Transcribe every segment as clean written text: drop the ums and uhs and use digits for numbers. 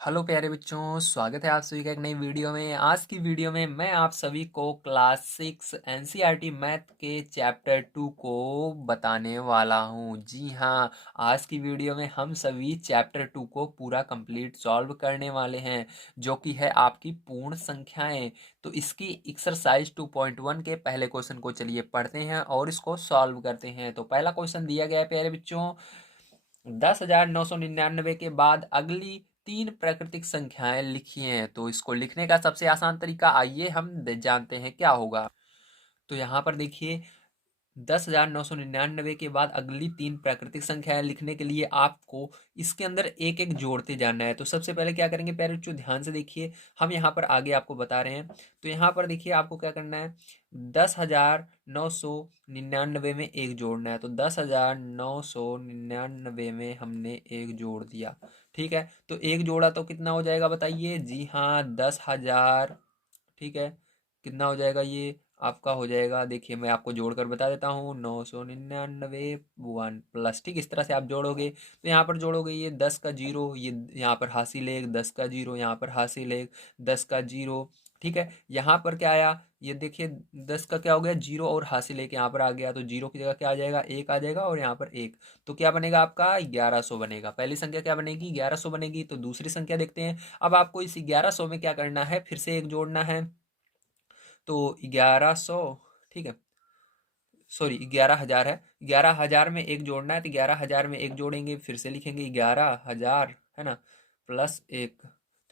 Hello प्यारे बच्चों, स्वागत है आप सभी का एक नई वीडियो में। आज की वीडियो में मैं आप सभी को क्लास 6 एनसीईआरटी मैथ के चैप्टर 2 को बताने वाला हूँ। जी हाँ, आज की वीडियो में हम सभी चैप्टर 2 को पूरा कंप्लीट सॉल्व करने वाले हैं, जो कि है आपकी पूर्ण संख्याएं। तो इसकी एक्सरसाइज 2.1 के पहले क्वेश्चन को चलिए पढ़ते हैं और इसको सॉल्व करते हैं। तो पहला क्वेश्चन दिया गया है प्यारे बच्चों, 10,999 के बाद अगली तीन प्राकृतिक संख्याएं लिखिए हैं। तो इसको लिखने का सबसे आसान तरीका आइए हम जानते हैं क्या होगा। तो यहाँ पर देखिए, 10,999 के बाद अगली तीन प्राकृतिक संख्याएं लिखने के लिए आपको इसके अंदर एक एक जोड़ते जाना है। तो सबसे पहले क्या करेंगे प्यारे बच्चों, ध्यान से देखिए, हम यहाँ पर आगे आपको बता रहे हैं। तो यहाँ पर देखिए आपको क्या करना है, 10,999 में एक जोड़ना है। तो 10,999 में हमने एक जोड़ दिया, ठीक है। तो एक जोड़ा तो कितना हो जाएगा बताइए। जी हाँ, 10,000, ठीक है। कितना हो जाएगा ये आपका, हो जाएगा, देखिए मैं आपको जोड़कर बता देता हूँ, 999 वन प्लस, ठीक, इस तरह से आप जोड़ोगे। तो यहाँ पर जोड़ोगे, ये 10 का जीरो, ये यहाँ पर हासिल एक, 10 का जीरो यहाँ पर हासिल एक, 10 का जीरो, ठीक है। यहाँ पर क्या आया, ये देखिए 10 का क्या हो गया, जीरो और हासिल एक यहाँ पर आ गया। तो जीरो की जगह क्या आ जाएगा, एक आ जाएगा और यहाँ पर एक। तो क्या बनेगा आपका, 1100 बनेगा। पहली संख्या क्या बनेगी, 1100 बनेगी। तो दूसरी संख्या देखते हैं। अब आपको इस 1100 में क्या करना है, फिर से एक जोड़ना है। तो 1100, ठीक है, सॉरी 11,000 है, 11,000 में एक जोड़ना है। तो 11,000 में एक जोड़ेंगे, फिर से लिखेंगे 11,000, है ना, प्लस एक।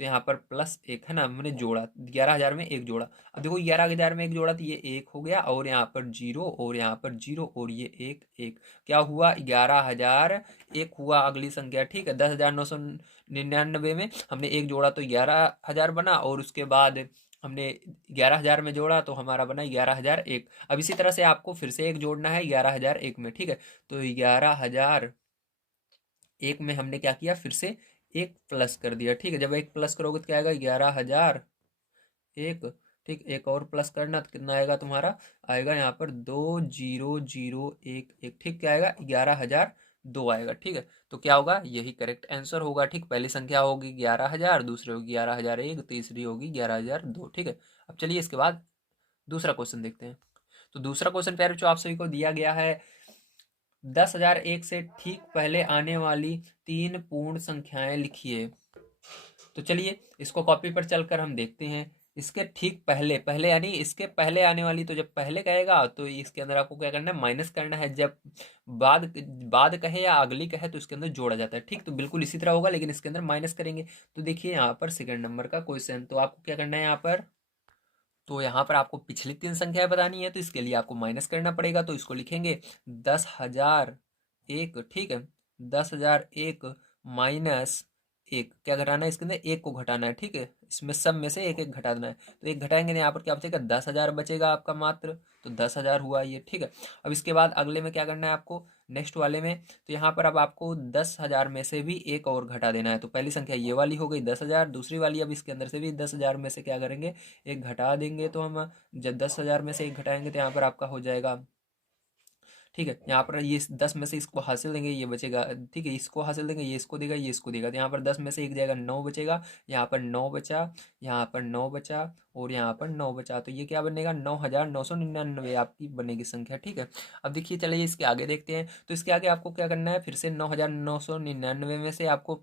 तो यहाँ पर प्लस एक, है ना, हमने जोड़ा 11,000 में एक जोड़ा। अब देखो 11,000 में एक जोड़ा तो ये एक हो गया, और यहाँ पर जीरो, और यहाँ पर जीरो, और ये एक एक, क्या हुआ, 11,000 एक हुआ अगली संख्या, ठीक है। 10,999 में हमने एक जोड़ा तो 11,000 बना, और उसके बाद हमने 11,000 में जोड़ा तो हमारा बना 11,001। अब इसी तरह से आपको फिर से एक जोड़ना है 11,001 में, ठीक है। तो 11,001 में हमने क्या किया, फिर से एक प्लस कर दिया, ठीक है। जब एक प्लस करोगे तो क्या आएगा, 11,001, ठीक। एक और प्लस करना तो कितना आएगा तुम्हारा, आएगा यहाँ पर 2,0,0,1,1, ठीक। क्या आएगा, 11,002 आएगा, ठीक है। तो क्या होगा, यही करेक्ट आंसर होगा, ठीक। पहली संख्या होगी 11,000, दूसरी होगी 11,001, तीसरी होगी 11,002, ठीक है। अब चलिए इसके बाद दूसरा क्वेश्चन देखते हैं। तो दूसरा क्वेश्चन प्यारे बच्चों आप सभी को दिया गया है, 10,001 से ठीक पहले आने वाली तीन पूर्ण संख्याएं लिखिए। तो चलिए इसको कॉपी पर चलकर हम देखते हैं। इसके ठीक पहले, पहले यानी इसके पहले आने वाली, तो जब पहले कहेगा तो इसके अंदर आपको क्या करना है, माइनस करना है। जब बाद बाद कहे या अगली कहे तो इसके अंदर जोड़ा जाता है, ठीक। तो बिल्कुल इसी तरह होगा, लेकिन इसके अंदर माइनस करेंगे। तो देखिए यहाँ पर सेकंड नंबर का क्वेश्चन, तो आपको क्या करना है यहाँ पर, तो यहाँ पर आपको पिछली तीन संख्याएं बतानी है। तो इसके लिए आपको माइनस करना पड़ेगा। तो इसको लिखेंगे 10,001, ठीक है, 10,001 माइनस एक, क्या घटाना है इसके अंदर, एक को घटाना है, ठीक है। इसमें सब में से एक एक घटाना है। तो एक घटाएंगे ना, यहाँ पर क्या बचेगा, 10,000 बचेगा आपका मात्र। तो 10,000 हुआ ये, ठीक है। अब इसके बाद अगले में क्या करना है आपको, नेक्स्ट वाले में, तो यहाँ पर अब आपको 10,000 में से भी एक और घटा देना है। तो पहली संख्या ये वाली हो गई 10,000, दूसरी वाली, अब इसके अंदर से भी 10,000 में से क्या करेंगे, एक घटा देंगे। तो हम जब 10,000 में से एक घटाएंगे तो यहाँ पर आपका हो जाएगा, ठीक है। यहाँ पर ये 10 में से इसको हासिल देंगे, ये बचेगा, ठीक है। इसको हासिल देंगे, ये इसको देगा, ये इसको देगा। तो यहाँ पर 10 में से एक जाएगा, 9 बचेगा। यहाँ पर 9 बचा, यहाँ पर 9 बचा, और यहाँ पर 9 बचा। तो ये क्या बनेगा, 9,999 आपकी बनेगी संख्या, ठीक है। अब देखिए चलिए इसके आगे देखते हैं। तो इसके आगे आपको क्या करना है, फिर से 9,999 में से आपको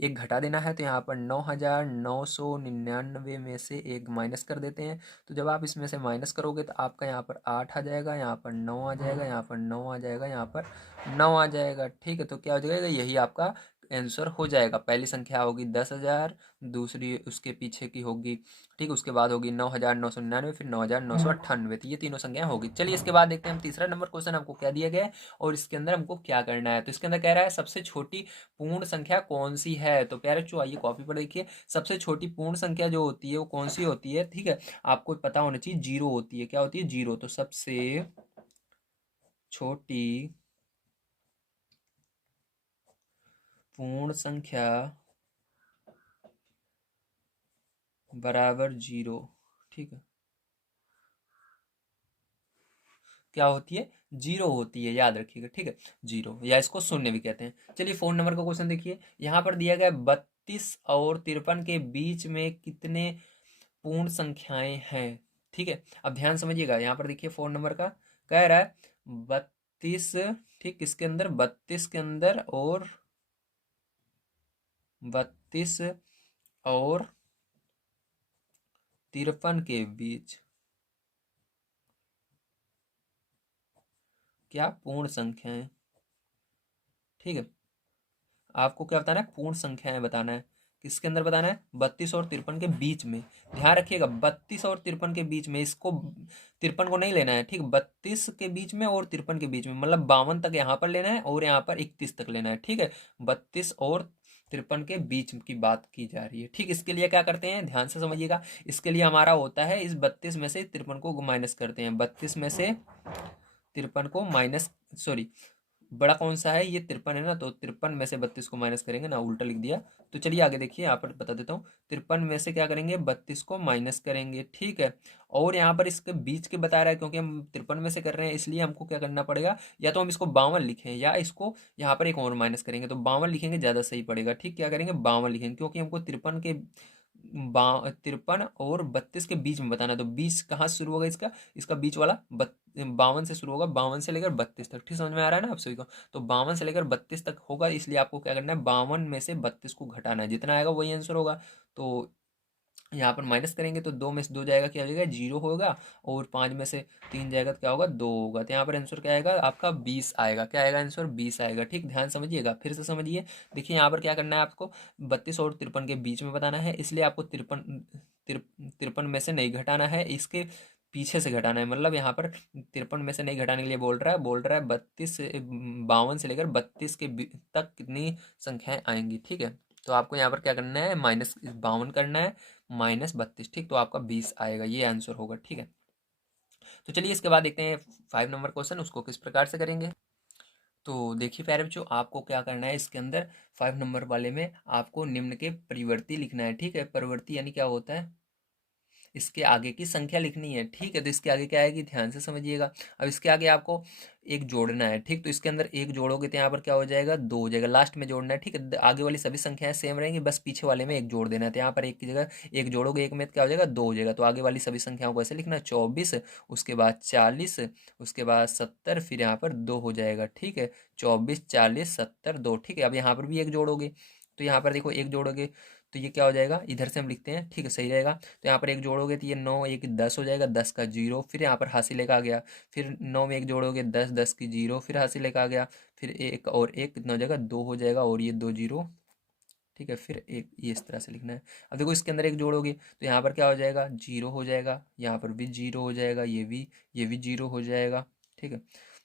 एक घटा देना है। तो यहाँ पर 9,999 में से एक माइनस कर देते हैं। तो जब आप इसमें से माइनस करोगे तो आपका यहाँ पर 8 आ जाएगा, यहाँ पर 9 आ जाएगा, यहाँ पर 9 आ जाएगा, यहाँ पर 9 आ जाएगा, ठीक है। तो क्या हो जाएगा, यही आपका आंसर हो जाएगा। पहली संख्या होगी 10,000, दूसरी उसके पीछे की होगी, ठीक, उसके बाद होगी 9,999, फिर 9,998। तो ये तीनों संख्याएं होगी। चलिए इसके बाद देखते हैं हम तीसरा नंबर क्वेश्चन हमको क्या दिया गया है और इसके अंदर हमको क्या करना है। तो इसके अंदर कह रहा है सबसे छोटी पूर्ण संख्या कौन सी है। तो प्यारे बच्चों आइए कॉपी पर देखिए, सबसे छोटी पूर्ण संख्या जो होती है वो कौन सी होती है, ठीक है। आपको पता होना चाहिए, जीरो होती है। क्या होती है, जीरो। तो सबसे छोटी पूर्ण संख्या बराबर जीरो, ठीक है, क्या होती है, जीरो होती है, याद रखिएगा, ठीक है, जीरो, या इसको शून्य भी कहते हैं। चलिए फोन नंबर का क्वेश्चन देखिए, यहाँ पर दिया गया 32 और 53 के बीच में कितने पूर्ण संख्याएं हैं। ठीक है, अब ध्यान समझिएगा, यहाँ पर देखिए 4 नंबर का कह रहा है 32, ठीक, किसके अंदर, 32 के अंदर और 32 और 53 के बीच क्या पूर्ण संख्याएं। ठीक है, आपको क्या बताना है, पूर्ण संख्याएं बताना है। किसके अंदर बताना है, 32 और 53 के बीच में। ध्यान रखिएगा 32 और 53 के बीच में, इसको 53 को नहीं लेना है, ठीक, 32 के बीच में और 53 के बीच में, मतलब 52 तक यहाँ पर लेना है और यहाँ पर 31 तक लेना है। ठीक है, 32 और 53 के बीच की बात की जा रही है। ठीक, इसके लिए क्या करते हैं, ध्यान से समझिएगा, इसके लिए हमारा होता है इस 32 में से 53 को माइनस करते हैं, 32 में से 53 को माइनस, सॉरी, बड़ा कौन सा है, ये 53 है ना, तो 53 में से 32 को माइनस करेंगे ना, उल्टा लिख दिया। तो चलिए आगे देखिए, यहाँ पर बता देता हूँ, 53 में से क्या करेंगे, 32 को माइनस करेंगे। ठीक है, और यहाँ पर इसके बीच के बता रहा है, क्योंकि हम 53 में से कर रहे हैं इसलिए हमको क्या करना पड़ेगा, या तो हम इसको 52 लिखें या इसको यहाँ पर एक और माइनस करेंगे, तो 52 लिखेंगे ज़्यादा सही पड़ेगा। ठीक, क्या करेंगे, 52 लिखेंगे, क्योंकि हमको 53 के 53 और 32 के बीच में बताना है। तो बीच कहाँ से शुरू होगा इसका, इसका बीच वाला 52 से शुरू होगा, 52 से लेकर 32 तक। ठीक, समझ में आ रहा है ना आप सभी को, तो 52 से लेकर 32 तक होगा, इसलिए आपको क्या करना है, 52 में से 32 को घटाना है, जितना आएगा वही आंसर होगा। तो यहाँ पर माइनस करेंगे तो 2 में से 2 जाएगा, क्या हो जाएगा, 0 होगा, और 5 में से 3 जाएगा तो क्या होगा, 2 होगा। तो यहाँ पर आंसर क्या आएगा आपका, 20 आएगा। क्या आएगा आंसर, 20 आएगा। ठीक, ध्यान समझिएगा, फिर से समझिए, देखिए यहाँ पर क्या करना है आपको, 32 और 53 के बीच में बताना है, इसलिए आपको 53 में से नहीं घटाना है, इसके पीछे से घटाना है, मतलब यहाँ पर 53 में से नहीं घटाने के लिए बोल रहा है 52 से लेकर 32 के तक कितनी संख्याएं आएंगी। ठीक है, तो आपको यहाँ पर क्या करना है, माइनस 52 करना है, -32। ठीक, तो आपका 20 आएगा, ये आंसर होगा। ठीक है, तो चलिए इसके बाद देखते हैं 5 नंबर क्वेश्चन, उसको किस प्रकार से करेंगे। तो देखिए प्यारे बच्चों, आपको क्या करना है, इसके अंदर 5 नंबर वाले में आपको निम्न के परिवर्ती लिखना है। ठीक है, परिवर्ती यानी क्या होता है, इसके आगे की संख्या लिखनी है। ठीक है, तो इसके आगे क्या आएगी, ध्यान से समझिएगा। अब इसके आगे आपको एक जोड़ना है। ठीक, तो इसके अंदर एक जोड़ोगे तो यहाँ पर क्या हो जाएगा, 2 हो जाएगा, लास्ट में जोड़ना है। ठीक है, आगे वाली सभी संख्याएं सेम रहेंगी, बस पीछे वाले में एक जोड़ देना है। तो यहाँ पर एक की जगह एक जोड़ोगे, एक में क्या हो जाएगा, 2 हो जाएगा। तो आगे वाली सभी संख्याओं को ऐसे लिखना है, 24, उसके बाद 40, उसके बाद 70, फिर यहाँ पर 2 हो जाएगा। ठीक है, 24, 40, 70, 2। ठीक है, अब यहाँ पर भी एक जोड़ोगे, तो यहाँ पर देखो एक जोड़ोगे तो ये क्या हो जाएगा, इधर से हम लिखते हैं। ठीक है, सही रहेगा। तो यहाँ पर एक जोड़ोगे तो ये 9 1 10 हो जाएगा, 10 का 0, फिर यहाँ पर हासिल एक आ गया, फिर 9 में एक जोड़ोगे 10 10 की 0, फिर हासिल एक आ गया, फिर एक और एक कितना हो जाएगा, 2 हो जाएगा, और ये 2 0। ठीक है, फिर एक, ये इस तरह से लिखना है। अब देखो इसके अंदर एक जोड़ोगे तो यहाँ पर क्या हो जाएगा, 0 हो जाएगा, यहाँ पर भी 0 हो जाएगा, ये भी 0 हो जाएगा। ठीक है,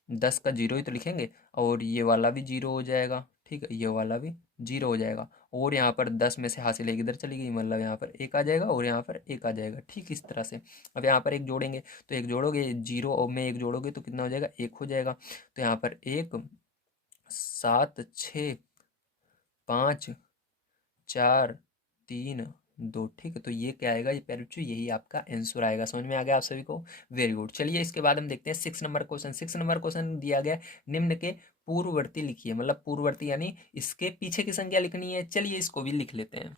10 का 0 ही तो लिखेंगे, और ये वाला भी 0 हो जाएगा। ठीक है, ये वाला भी 0 हो जाएगा, और यहाँ पर 10 में से हासिल एक इधर चली गई, मतलब यहाँ पर एक आ जाएगा और यहाँ पर एक आ जाएगा। ठीक, इस तरह से। अब यहाँ पर एक जोड़ेंगे तो एक जोड़ोगे, 0 और में एक जोड़ोगे तो कितना हो जाएगा, 1 हो जाएगा। तो यहाँ पर 1 7 6 5 4 3 2। ठीक है, तो ये क्या आएगा, ये प्यारे बच्चों यही आपका आंसर आएगा। समझ में आ गया आप सभी को, वेरी गुड। चलिए इसके बाद हम देखते हैं 6 नंबर क्वेश्चन। 6 नंबर क्वेश्चन दिया गया, निम्न के पूर्ववर्ती लिखिए, मतलब पूर्ववर्ती यानी इसके पीछे की संख्या लिखनी है। चलिए इसको भी लिख लेते हैं।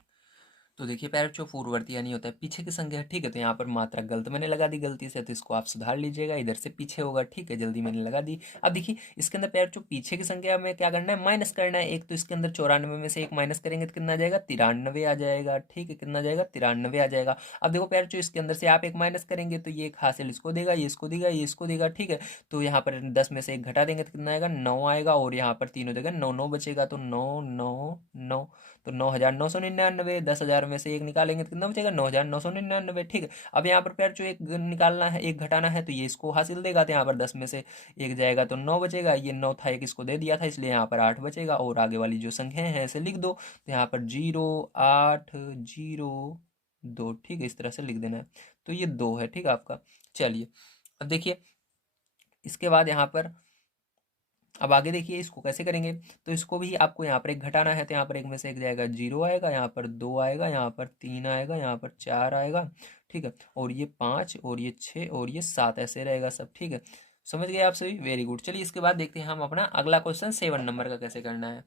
तो देखिए पैर जो पूर्ववर्ती यानी होता है पीछे की संख्या। ठीक है, तो यहाँ पर मात्रा गलत मैंने लगा दी गलती से, तो इसको आप सुधार लीजिएगा, इधर से पीछे होगा। ठीक है, जल्दी मैंने लगा दी। अब देखिए इसके अंदर पैर जो पीछे की संख्या में क्या करना है, माइनस करना है एक। तो इसके अंदर 94 में से एक माइनस करेंगे तो कितना आ जाएगा, 93 आ जाएगा। ठीक है, कितना आ जाएगा, 93 आ जाएगा। अब देखो पैर जो इसके अंदर से आप एक माइनस करेंगे तो ये एक हासिल इसको देगा, ये इसको देगा, ये इसको देगा। ठीक है, तो यहाँ पर 10 में से एक घटा देंगे तो कितना आएगा, 9 आएगा, और यहाँ पर 3 हो जाएगा, 9 9 बचेगा, तो 9 9 9, तो 9,999। 10,000 में से एक निकालेंगे तो कितना बचेगा, 9,999। ठीक है, अब यहाँ पर पैर जो एक निकालना है, एक घटाना है, तो ये इसको हासिल देगा। तो यहाँ पर 10 में से एक जाएगा तो 9 बचेगा, ये 9 था, एक इसको दे दिया था, इसलिए यहाँ पर 8 बचेगा, और आगे वाली जो संख्या है ऐसे लिख दो। तो यहाँ पर 0 8 0 2। ठीक है, इस तरह से लिख देना है। तो ये 2 है। ठीक है आपका। चलिए अब देखिए इसके बाद यहाँ पर अब आगे देखिए इसको कैसे करेंगे। तो इसको भी आपको यहाँ पर एक घटाना है, तो यहाँ पर एक में से एक जाएगा, 0 आएगा, यहाँ पर 2 आएगा, यहाँ पर 3 आएगा, यहाँ पर 4 आएगा। ठीक है, और ये 5 और ये 6 और ये 7 ऐसे रहेगा सब। ठीक है, समझ गए आप सभी, वेरी गुड। चलिए इसके बाद देखते हैं हम अपना अगला क्वेश्चन 7 नंबर का कैसे करना है।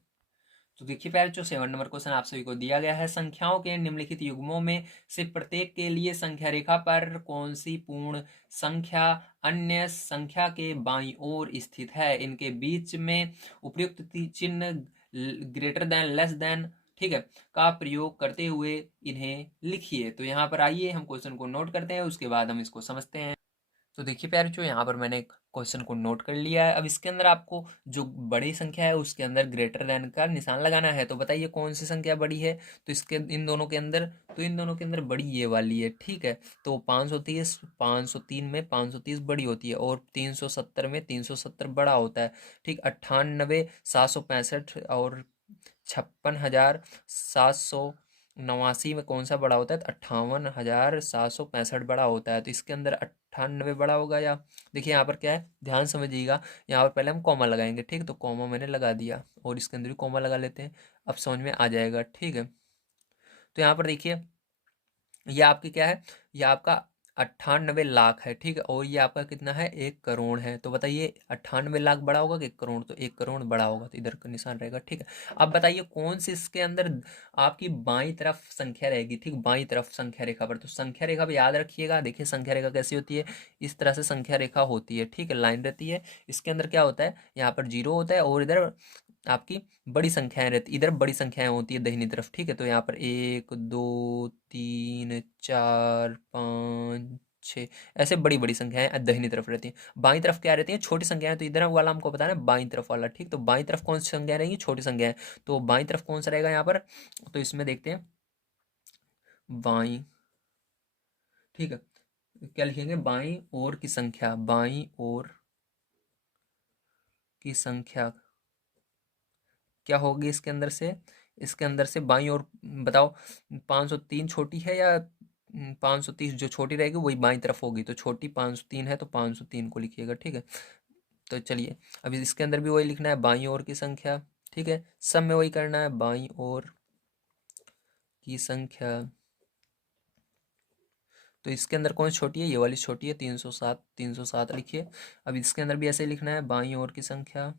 तो देखिए प्यारे जो 7 नंबर क्वेश्चन आप सभी को दिया गया है, संख्याओं के निम्नलिखित युग्मों में से प्रत्येक के लिए संख्या रेखा पर कौन सी पूर्ण संख्या अन्य संख्या के बाईं ओर स्थित है, इनके बीच में उपयुक्त चिन्ह ग्रेटर देन लेस देन, ठीक है, का प्रयोग करते हुए इन्हें लिखिए। तो यहाँ पर आइए हम क्वेश्चन को नोट करते हैं, उसके बाद हम इसको समझते हैं। तो देखिए प्यारे जो यहाँ पर मैंने क्वेश्चन को नोट कर लिया है। अब इसके अंदर आपको जो बड़ी संख्या है उसके अंदर ग्रेटर देन का निशान लगाना है। तो बताइए कौन सी संख्या बड़ी है। तो इसके इन दोनों के अंदर, तो इन दोनों के अंदर बड़ी ये वाली है, ठीक है। तो 530, 503 में 530 बड़ी होती है और 370 में 370 बड़ा होता है, ठीक। 98, 765 और 56,789 में कौन सा बड़ा होता है, तो 58,765 बड़ा होता है। तो इसके अंदर 98 बड़ा होगा या, देखिए यहाँ पर क्या है, ध्यान समझिएगा। यहाँ पर पहले हम कॉमा लगाएंगे, ठीक। तो कॉमा मैंने लगा दिया और इसके अंदर भी कॉमा लगा लेते हैं, अब समझ में आ जाएगा, ठीक है। तो यहाँ पर देखिए ये आपकी क्या है, ये आपका 98 लाख है, ठीक है। और ये आपका कितना है, 1 करोड़ है। तो बताइए 98 लाख बड़ा होगा कि 1 करोड़, तो 1 करोड़ बड़ा होगा, तो इधर का निशान रहेगा, ठीक है। अब बताइए कौन सी इसके अंदर आपकी बाईं तरफ संख्या रहेगी, ठीक। बाईं तरफ संख्या रेखा पर, तो संख्या रेखा पर याद रखिएगा, देखिए संख्या रेखा कैसी होती है, इस तरह से संख्या रेखा होती है, ठीक है, लाइन रहती है। इसके अंदर क्या होता है, यहाँ पर 0 होता है और इधर आपकी बड़ी संख्याएं रहती, इधर बड़ी संख्याएं होती है दाहिनी तरफ, ठीक है। तो यहाँ पर 1, 2, 3, 4, 5, 6 ऐसे बड़ी बड़ी संख्याएं दाहिनी तरफ रहती हैं। बाईं तरफ क्या रहती है, छोटी संख्याएं। तो इधर वाला हमको बताना है बाईं तरफ वाला, ठीक। तो बाईं तरफ कौन सी संख्या रहेंगी, छोटी संख्याएं। तो बाईं तरफ कौन सा रहेगा यहाँ पर, तो इसमें देखते हैं बाईं, ठीक है। क्या लिखेंगे, बाईं ओर की संख्या, बाईं ओर की संख्या क्या होगी इसके अंदर से, इसके अंदर से बाईं ओर बताओ, 503 छोटी है या 530 जो छोटी रहेगी वही बाईं तरफ होगी। तो छोटी 503 है तो 503 को लिखिएगा, ठीक है। तो चलिए अब इसके अंदर भी वही लिखना है, बाईं ओर की संख्या, ठीक है। सब में वही करना है, बाईं ओर की संख्या। तो इसके अंदर कौन सी छोटी है, ये वाली छोटी है, 307, 307 लिखिए। अब इसके अंदर भी ऐसे ही लिखना है, बाईं ओर की संख्या,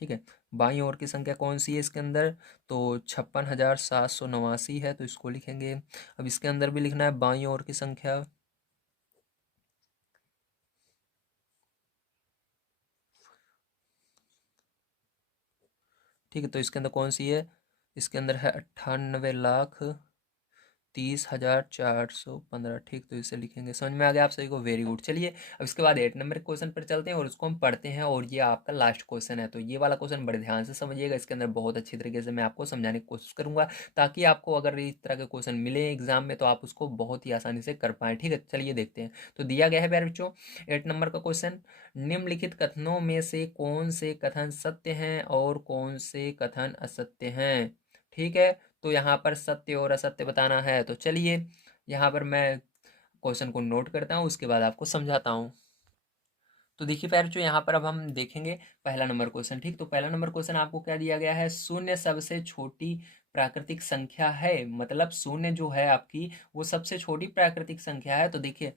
ठीक है। बाईं ओर की संख्या कौन सी है इसके अंदर, तो 56,789 है, तो इसको लिखेंगे। अब इसके अंदर भी लिखना है बाईं ओर की संख्या, ठीक है। तो इसके अंदर कौन सी है, इसके अंदर है 98,30,415, ठीक। तो इसे लिखेंगे, समझ में आ गया आप सभी को, वेरी गुड। चलिए अब इसके बाद 8 नंबर के क्वेश्चन पर चलते हैं और उसको हम पढ़ते हैं, और ये आपका लास्ट क्वेश्चन है। तो ये वाला क्वेश्चन बड़े ध्यान से समझिएगा, इसके अंदर बहुत अच्छी तरीके से मैं आपको समझाने की कोशिश करूंगा, ताकि आपको अगर इस तरह के क्वेश्चन मिले एग्जाम में तो आप उसको बहुत ही आसानी से कर पाएँ, ठीक है। चलिए देखते हैं। तो दिया गया है प्यारे बच्चों 8 नंबर का क्वेश्चन, निम्नलिखित कथनों में से कौन से कथन सत्य हैं और कौन से कथन असत्य हैं, ठीक है। तो यहाँ पर सत्य और असत्य बताना है। तो चलिए यहाँ पर मैं क्वेश्चन को नोट करता हूँ, उसके बाद आपको समझाता हूँ। तो देखिए प्यारे जो यहाँ पर अब हम देखेंगे पहला नंबर क्वेश्चन, ठीक। तो पहला नंबर क्वेश्चन आपको क्या दिया गया है, शून्य सबसे छोटी प्राकृतिक संख्या है, मतलब शून्य जो है आपकी वो सबसे छोटी प्राकृतिक संख्या है। तो देखिए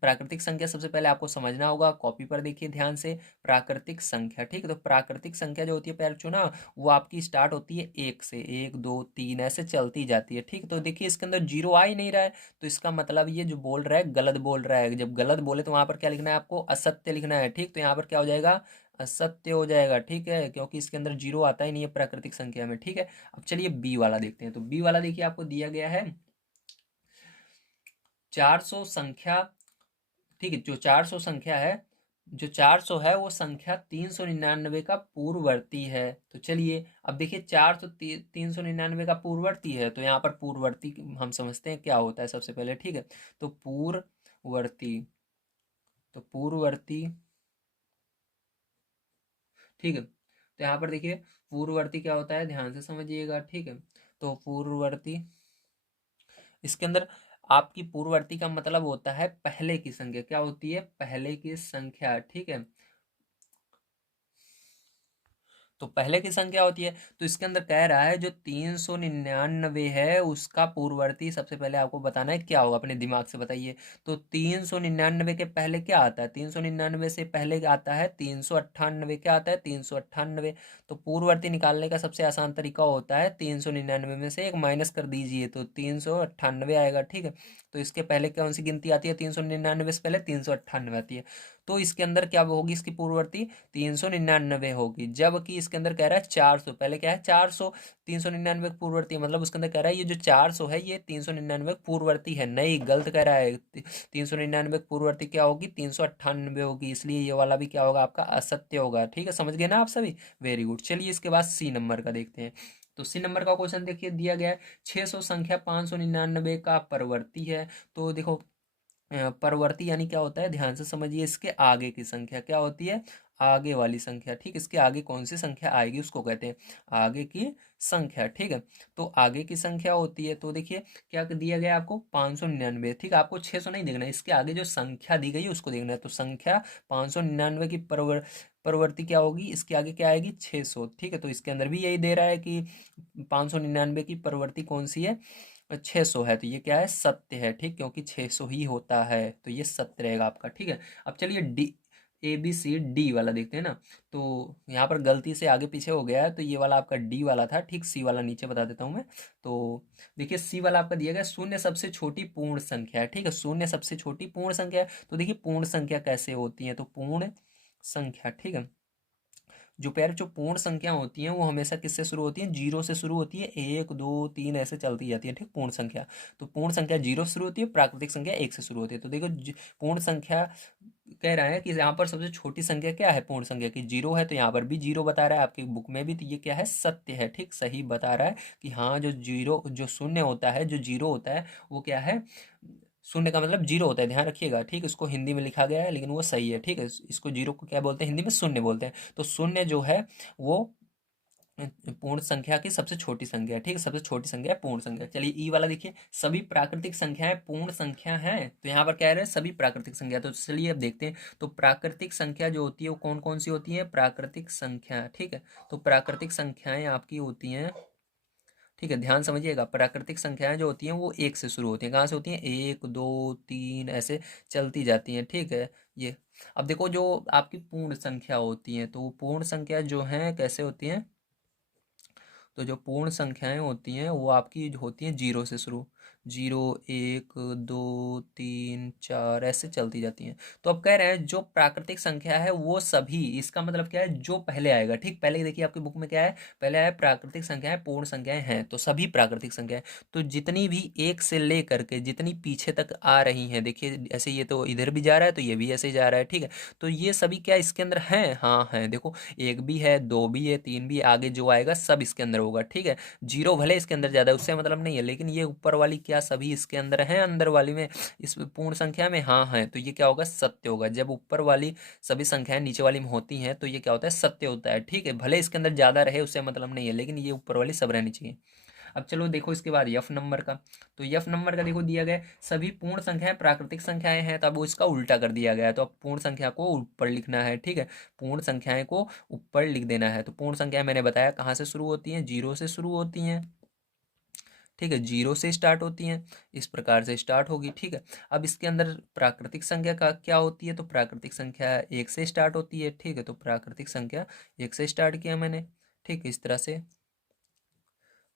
प्राकृतिक संख्या सबसे पहले आपको समझना होगा, कॉपी पर देखिए ध्यान से, प्राकृतिक संख्या, ठीक है। तो प्राकृतिक संख्या जो होती है प्यारे ना, वो आपकी स्टार्ट होती है 1 से, 1, 2, 3 ऐसे चलती जाती है, ठीक। तो देखिए इसके अंदर 0 आ ही नहीं रहा है, तो इसका मतलब ये जो बोल रहा है गलत बोल रहा है। जब गलत बोले तो वहां पर क्या लिखना है, आपको असत्य लिखना है, ठीक। तो यहाँ पर क्या हो जाएगा, असत्य हो जाएगा, ठीक है, क्योंकि इसके अंदर 0 आता ही नहीं है प्राकृतिक संख्या में, ठीक है। अब चलिए बी वाला देखते हैं। तो बी वाला देखिए आपको दिया गया है 400 संख्या, ठीक है। जो 400 संख्या है, जो 400 है वो संख्या 399 का पूर्ववर्ती है। तो चलिए अब देखिए 400 399 का पूर्ववर्ती है, तो यहाँ पर पूर्ववर्ती हम समझते हैं क्या होता है सबसे पहले, ठीक है। तो पूर्ववर्ती, तो पूर्ववर्ती, ठीक है। तो यहाँ पर देखिए पूर्ववर्ती क्या होता है, ध्यान से समझिएगा, ठीक है। तो पूर्ववर्ती, इसके अंदर आपकी पूर्ववर्ती का मतलब होता है पहले की संख्या, क्या होती है, पहले की संख्या, ठीक है। तो पहले की संख्या होती है। तो इसके अंदर कह रहा है जो 399 है उसका पूर्ववर्ती सबसे पहले आपको बताना है क्या होगा, अपने दिमाग से बताइए। तो 399 के पहले क्या आता है, 399 से पहले आता है 398, क्या आता है 398। तो पूर्ववर्ती निकालने का सबसे आसान तरीका होता है 399 में से एक माइनस कर दीजिए तो 398 आएगा, ठीक है। तो इसके पहले कौन सी गिनती आती है, 399 से पहले 398 आती है। तो इसके अंदर क्या होगी इसकी पूर्ववर्ती, 399 होगी। जबकि इसके अंदर कह रहा है 400, पहले क्या है 400, 399 पूर्ववर्ती, मतलब उसके अंदर कह रहा है ये जो 400 है ये 399 पूर्ववर्ती है, नहीं गलत कह रहा है। 399 पूर्ववर्ती क्या होगी, 398 होगी, इसलिए ये वाला भी क्या होगा आपका असत्य होगा, ठीक है। समझ गए ना आप सभी, वेरी गुड। चलिए इसके बाद सी नंबर का देखते हैं। तो सी नंबर का क्वेश्चन देखिए दिया गया है 600 संख्या 599 का परवर्ती है। तो देखो परवर्ती यानी क्या होता है, ध्यान से समझिए, इसके आगे की संख्या क्या होती है, आगे वाली संख्या, ठीक। इसके आगे कौन सी संख्या आएगी उसको कहते हैं आगे की संख्या, ठीक है। तो आगे की संख्या होती है, तो देखिए क्या दिया गया आपको 599, ठीक है। आपको 600 नहीं देखना है, इसके आगे जो संख्या दी गई है उसको देखना है। तो संख्या 599 की परवर्ती क्या होगी, इसके आगे क्या आएगी 600, ठीक है। तो इसके अंदर भी यही दे रहा है कि 599 की परवर्ती कौन सी है, 600 है। तो ये क्या है, सत्य है, ठीक, क्योंकि 600 ही होता है, तो ये सत्य रहेगा आपका, ठीक है। अब चलिए D, A B C D वाला देखते हैं ना। तो यहाँ पर गलती से आगे पीछे हो गया है, तो ये वाला आपका डी वाला था, ठीक। सी वाला नीचे बता देता हूँ मैं। तो देखिए सी वाला आपका दिया गया शून्य सबसे छोटी पूर्ण संख्या है, ठीक है। शून्य सबसे छोटी पूर्ण संख्या है। तो देखिए पूर्ण संख्या कैसे होती है, तो पूर्ण संख्या, ठीक है, जो पूर्ण संख्या होती हैं वो हमेशा किससे शुरू होती हैं, जीरो से शुरू होती है, एक दो तीन ऐसे चलती जाती है, ठीक। पूर्ण संख्या, तो पूर्ण संख्या जीरो से शुरू होती है, प्राकृतिक संख्या एक से शुरू होती है। तो देखो पूर्ण संख्या कह रहा है कि यहाँ पर सबसे छोटी संख्या क्या है पूर्ण संख्या की, जीरो है। तो यहाँ पर भी जीरो बता रहा है आपकी बुक में भी, तो ये क्या है, सत्य है, ठीक, सही बता रहा है कि हाँ जो जीरो, जो शून्य होता है, जो जीरो होता है वो क्या है, शून्य का मतलब जीरो होता है, ध्यान रखिएगा, ठीक। इसको हिंदी में लिखा गया है लेकिन वो सही है, ठीक है। इसको जीरो को क्या बोलते हैं हिंदी में, शून्य बोलते हैं। तो शून्य जो है वो पूर्ण संख्या की सबसे छोटी संख्या है, ठीक है, सबसे छोटी संख्या है पूर्ण संख्या। चलिए ई वाला देखिए, सभी प्राकृतिक संख्याएं पूर्ण संख्या हैं। तो यहाँ पर कह रहे हैं सभी प्राकृतिक संख्या, तो चलिए अब देखते हैं। तो प्राकृतिक संख्या जो होती है वो कौन कौन सी होती है, प्राकृतिक संख्या, ठीक है। तो प्राकृतिक संख्याएं आपकी होती हैं, ठीक है, ध्यान समझिएगा। प्राकृतिक संख्याएं जो होती हैं वो एक से शुरू होती हैं, कहाँ से होती हैं, एक दो तीन ऐसे चलती जाती हैं, ठीक है। ये अब देखो जो आपकी पूर्ण संख्या होती हैं, तो पूर्ण संख्या जो हैं कैसे होती हैं, तो जो पूर्ण संख्याएं होती हैं वो आपकी जो होती हैं जीरो से शुरू, जीरो एक दो तीन चार ऐसे चलती जाती हैं। तो अब कह रहे हैं जो प्राकृतिक संख्या है वो सभी, इसका मतलब क्या है, जो पहले आएगा, ठीक। पहले देखिए आपकी बुक में क्या है, पहले है प्राकृतिक संख्याएं पूर्ण संख्याएं हैं, तो सभी प्राकृतिक संख्याएं। तो जितनी भी एक से ले करके जितनी पीछे तक आ रही हैं, देखिए ऐसे ये तो इधर भी जा रहा है तो ये भी ऐसे ही जा रहा है, ठीक है। तो ये सभी क्या इसके अंदर हैं, हाँ हैं, देखो एक भी है, दो भी है, तीन भी, आगे जो आएगा सब इसके अंदर होगा, ठीक है। जीरो भले इसके अंदर ज्यादा है उससे मतलब नहीं है, लेकिन ये ऊपर वाली क्या सभी इसके अंदर है, अंदर वाली में, इस पूर्ण संख्या में, हाँ है। तो ये क्या होगा, सत्य होगा। जब ऊपर वाली सभी संख्याएं नीचे वाली में होती हैं तो ये क्या होता है, सत्य होता है, ठीक है। भले इसके अंदर ज्यादा रहे उससे मतलब नहीं है, लेकिन ये ऊपर वाली सब रहनी चाहिए। अब चलो देखो इसके बाद यफ नंबर का। तो यफ नंबर का देखो दिया गया है, सभी पूर्ण संख्याएं प्राकृतिक संख्याएं हैं, तो अब वो इसका उल्टा कर दिया गया है। तो अब पूर्ण संख्या को ऊपर लिखना है, ठीक है, पूर्ण संख्याएं को ऊपर लिख देना है। तो पूर्ण संख्याएं मैंने बताया कहाँ से शुरू होती हैं, जीरो से शुरू होती हैं, ठीक है, जीरो से स्टार्ट होती हैं, इस प्रकार से स्टार्ट होगी, ठीक है। अब इसके अंदर प्राकृतिक संख्या का क्या होती है, तो प्राकृतिक संख्या एक से स्टार्ट होती है, ठीक है। तो प्राकृतिक संख्या एक से स्टार्ट किया मैंने, ठीक है, इस तरह से।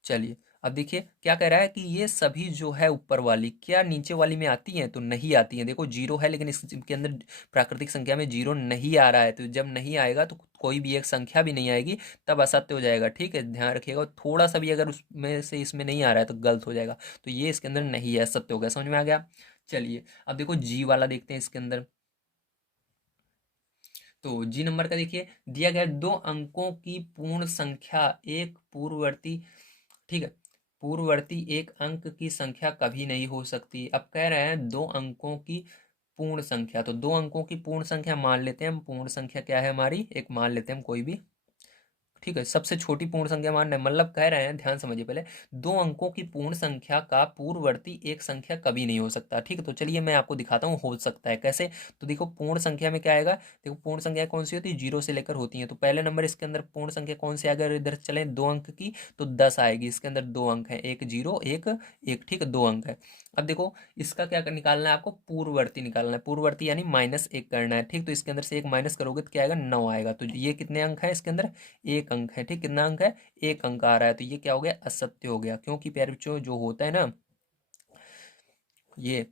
चलिए अब देखिए क्या कह रहा है कि ये सभी जो है ऊपर वाली क्या नीचे वाली में आती हैं, तो नहीं आती हैं। देखो जीरो है लेकिन इसके अंदर प्राकृतिक संख्या में जीरो नहीं आ रहा है, तो जब नहीं आएगा तो कोई भी एक संख्या भी नहीं आएगी, तब असत्य हो जाएगा, ठीक है, ध्यान रखिएगा। थोड़ा सा भी अगर उसमें से इसमें नहीं आ रहा है तो गलत हो जाएगा, तो ये इसके अंदर नहीं है, असत्य हो गया, समझ में आ गया। चलिए अब देखो जी वाला देखते हैं इसके अंदर। तो जी नंबर का देखिए दिया गया दो अंकों की पूर्ण संख्या एक पूर्ववर्ती, ठीक है, पूर्ववर्ती एक अंक की संख्या कभी नहीं हो सकती। अब कह रहे हैं दो अंकों की पूर्ण संख्या, तो दो अंकों की पूर्ण संख्या मान लेते हैं हम, पूर्ण संख्या क्या है हमारी, एक मान लेते हैं हम कोई भी, ठीक है, सबसे छोटी पूर्ण संख्या मान रहे हैं, मतलब कह रहे हैं, ध्यान समझिए पहले, 2 अंकों की पूर्ण संख्या का पूर्ववर्ती एक संख्या कभी नहीं हो सकता। ठीक है, तो चलिए मैं आपको दिखाता हूँ हो सकता है कैसे। तो देखो पूर्ण संख्या में क्या आएगा, देखो पूर्ण संख्या कौन सी होती है, 0 से लेकर होती है। तो पहले नंबर इसके अंदर पूर्ण संख्या कौन सी, अगर इधर चले 2 अंक की तो 10 आएगी। इसके अंदर 2 अंक है, एक 0 एक 1, ठीक है, 2 अंक है। अब देखो इसका क्या निकालना है आपको, पूर्ववर्ती निकालना है, पूर्ववर्ती यानी -1 करना है। ठीक, तो इसके अंदर से एक माइनस करोगे तो क्या आएगा, 9 आएगा। तो ये कितने अंक है इसके अंदर, 1 अंक है। ठीक, कितना अंक है, 1 अंक आ रहा है। तो ये क्या हो गया, असत्य हो गया, क्योंकि प्यारे बच्चों जो होता है ना, ये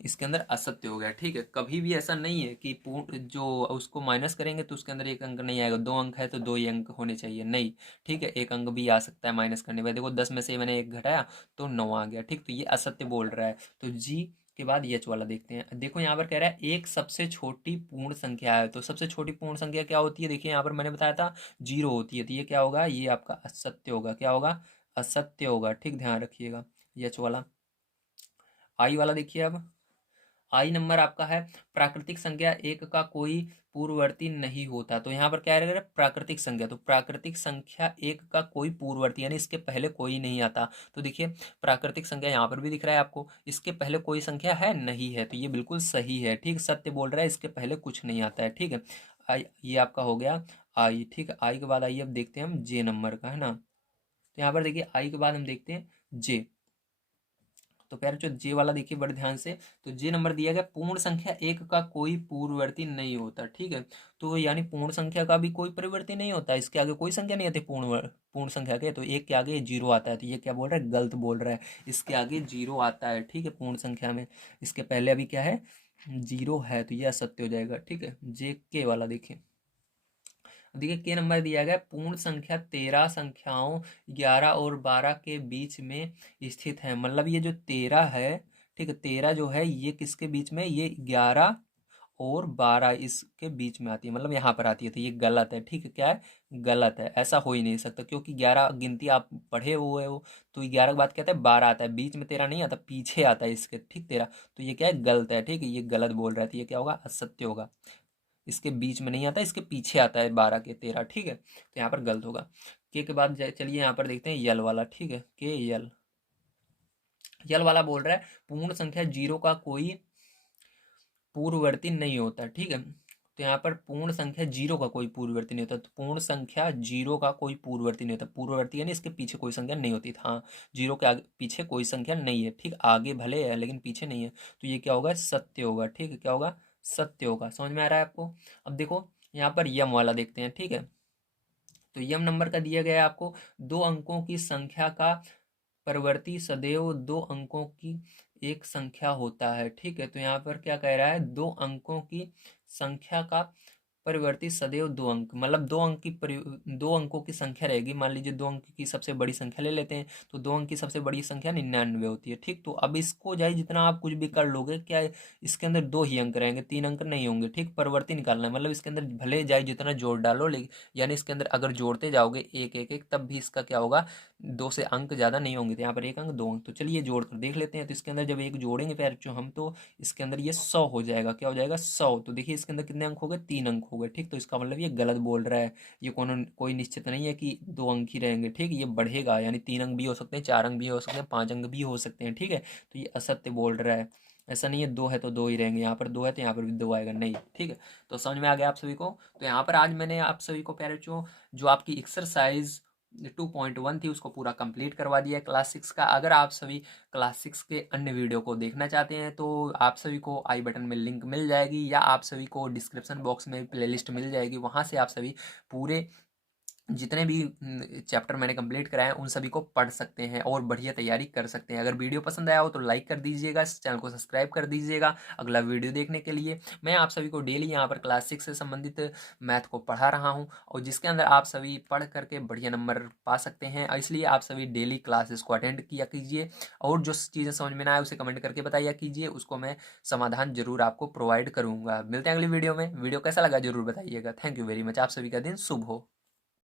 इसके अंदर असत्य हो गया। ठीक है, कभी भी ऐसा नहीं है कि पूर्ण जो उसको माइनस करेंगे तो उसके अंदर 1 अंक नहीं आएगा, 2 अंक है तो 2 ही अंक होने चाहिए, नहीं। ठीक है, 1 अंक भी आ सकता है माइनस करने पर। देखो 10 में से मैंने 1 घटाया तो 9 आ गया। ठीक, तो ये असत्य बोल रहा है। तो जी के बाद एच वाला देखते हैं। देखो यहाँ पर कह रहा है एक सबसे छोटी पूर्ण संख्या है। तो सबसे छोटी पूर्ण संख्या क्या होती है, देखिए यहाँ पर मैंने बताया था 0 होती है। तो ये क्या होगा, ये आपका असत्य होगा। क्या होगा, असत्य होगा। ठीक, ध्यान रखिएगा। एच वाला, आई वाला देखिए अब। आई नंबर आपका है, प्राकृतिक संख्या एक का कोई पूर्ववर्ती नहीं होता। तो यहाँ पर क्या रहेगा, प्राकृतिक संख्या, तो प्राकृतिक संख्या एक का कोई पूर्ववर्ती यानी इसके पहले कोई नहीं आता। तो देखिए प्राकृतिक संख्या यहाँ पर भी दिख रहा है आपको, इसके पहले कोई संख्या है नहीं है, तो ये बिल्कुल सही है। ठीक, सत्य बोल रहा है, इसके पहले कुछ नहीं आता है। ठीक है, आई ये आपका हो गया आई। ठीक है, आई के बाद आइए अब देखते हैं हम जे नंबर का, है ना। तो यहाँ पर देखिए आई के बाद हम देखते हैं जे। तो प्यारे जो जे वाला देखिए बड़े ध्यान से, तो जे नंबर दिया गया, पूर्ण संख्या एक का कोई पूर्ववर्ती नहीं होता। ठीक है, तो यानी पूर्ण संख्या का भी कोई परिवर्ती नहीं होता, इसके आगे कोई संख्या नहीं आती पूर्ण संख्या के, तो एक के आगे 0 आता है। तो ये क्या बोल रहा है, गलत बोल रहा है, इसके आगे 0 आता है। ठीक है, पूर्ण संख्या में इसके पहले अभी क्या है, 0 है, तो ये असत्य हो जाएगा। ठीक है, जे के वाला देखिए। देखिए के नंबर दिया गया, पूर्ण संख्या 13 संख्याओं 11 और 12 के बीच में स्थित है। मतलब ये जो 13 है, ठीक है, 13 जो है ये किसके बीच में, ये 11 और 12 इसके बीच में आती है, मतलब यहाँ पर आती है। तो ये गलत है। ठीक है, क्या है, गलत है, ऐसा हो ही नहीं सकता, क्योंकि 11 गिनती आप पढ़े हुए हो। तो 11 के बाद क्या आता है, 12 आता है, बीच में 13 नहीं आता, पीछे आता है इसके। ठीक, 13, तो ये क्या है, गलत है। ठीक है, ये गलत बोल रहा है, तो ये क्या होगा, असत्य होगा। इसके बीच में नहीं आता, इसके पीछे आता है 12 के 13। ठीक है, तो यहाँ पर गलत होगा। के बाद चलिए यहाँ पर देखते हैं यल वाला। ठीक है, के यल, यल वाला बोल रहा है पूर्ण संख्या 0 का कोई पूर्ववर्ती नहीं होता। ठीक है, तो यहाँ पर पूर्ण संख्या 0 का कोई पूर्ववर्ती नहीं होता। तो पूर्ण संख्या 0 का कोई पूर्ववर्ती नहीं होता, पूर्ववर्ती यानी इसके पीछे कोई संख्या नहीं होती। हाँ, 0 के आगे पीछे कोई संख्या नहीं है। ठीक, आगे भले है लेकिन पीछे नहीं है, तो ये क्या होगा, सत्य होगा। ठीक है, क्या होगा, सत्य होगा। समझ में आ रहा है आपको। अब देखो यहाँ पर यम वाला देखते हैं। ठीक है, तो यम नंबर का दिया गया है आपको, 2 अंकों की संख्या का परिवर्ती सदैव 2 अंकों की एक संख्या होता है। ठीक है, तो यहाँ पर क्या कह रहा है, 2 अंकों की संख्या का परिवर्ती सदैव 2 अंक, मतलब 2 अंक की 2 अंकों की संख्या रहेगी। मान लीजिए 2 अंक की सबसे बड़ी संख्या ले लेते हैं, तो 2 अंक की सबसे बड़ी संख्या 99 होती है। ठीक, तो अब इसको चाहे जितना आप कुछ भी कर लोगे, क्या इसके अंदर 2 ही अंक रहेंगे, 3 अंक नहीं होंगे। ठीक, परिवर्ती निकालना है, मतलब इसके अंदर भले जाए जितना जोड़ डालो, लेकिन यानी इसके अंदर अगर जोड़ते जाओगे एक एक एक, तब भी इसका क्या होगा, 2 से अंक ज़्यादा नहीं होंगे। तो यहाँ पर 1 अंक 2 अंक, तो चलिए जोड़ कर देख लेते हैं। तो इसके अंदर जब एक जोड़ेंगे प्यारे बच्चों हम, तो इसके अंदर ये 100 हो जाएगा। क्या हो जाएगा, 100। तो देखिए इसके अंदर कितने अंक हो गए, 3 अंक हो गए। ठीक, तो इसका मतलब ये गलत बोल रहा है। ये कोई निश्चित नहीं है कि 2 अंक ही रहेंगे। ठीक, ये बढ़ेगा, यानी 3 अंक भी हो सकते हैं, 4 अंक भी हो सकते हैं, 5 अंक भी हो सकते हैं। ठीक है, तो ये असत्य बोल रहा है। ऐसा नहीं है 2 है तो 2 ही रहेंगे, यहाँ पर 2 है तो यहाँ पर भी 2 आएगा, नहीं। ठीक है, तो समझ में आ गया आप सभी को। तो यहाँ पर आज मैंने आप सभी को प्यारे बच्चों जो आपकी एक्सरसाइज 2.1 थी उसको पूरा कंप्लीट करवा दिया है क्लास 6 का। अगर आप सभी क्लास 6 के अन्य वीडियो को देखना चाहते हैं तो आप सभी को आई बटन में लिंक मिल जाएगी, या आप सभी को डिस्क्रिप्शन बॉक्स में प्लेलिस्ट मिल जाएगी, वहाँ से आप सभी पूरे जितने भी चैप्टर मैंने कंप्लीट कराए हैं उन सभी को पढ़ सकते हैं और बढ़िया तैयारी कर सकते हैं। अगर वीडियो पसंद आया हो तो लाइक कर दीजिएगा, इस चैनल को सब्सक्राइब कर दीजिएगा अगला वीडियो देखने के लिए। मैं आप सभी को डेली यहाँ पर क्लास 6 से संबंधित मैथ को पढ़ा रहा हूँ, और जिसके अंदर आप सभी पढ़ करके बढ़िया नंबर पा सकते हैं। इसलिए आप सभी डेली क्लासेस को अटेंड किया कीजिए, और जो चीज़ें समझ में ना आए उसे कमेंट करके बताया कीजिए, उसको मैं समाधान जरूर आपको प्रोवाइड करूँगा। मिलते हैं अगली वीडियो में। वीडियो कैसा लगा जरूर बताइएगा। Thank you very much. आप सभी का दिन शुभ हो।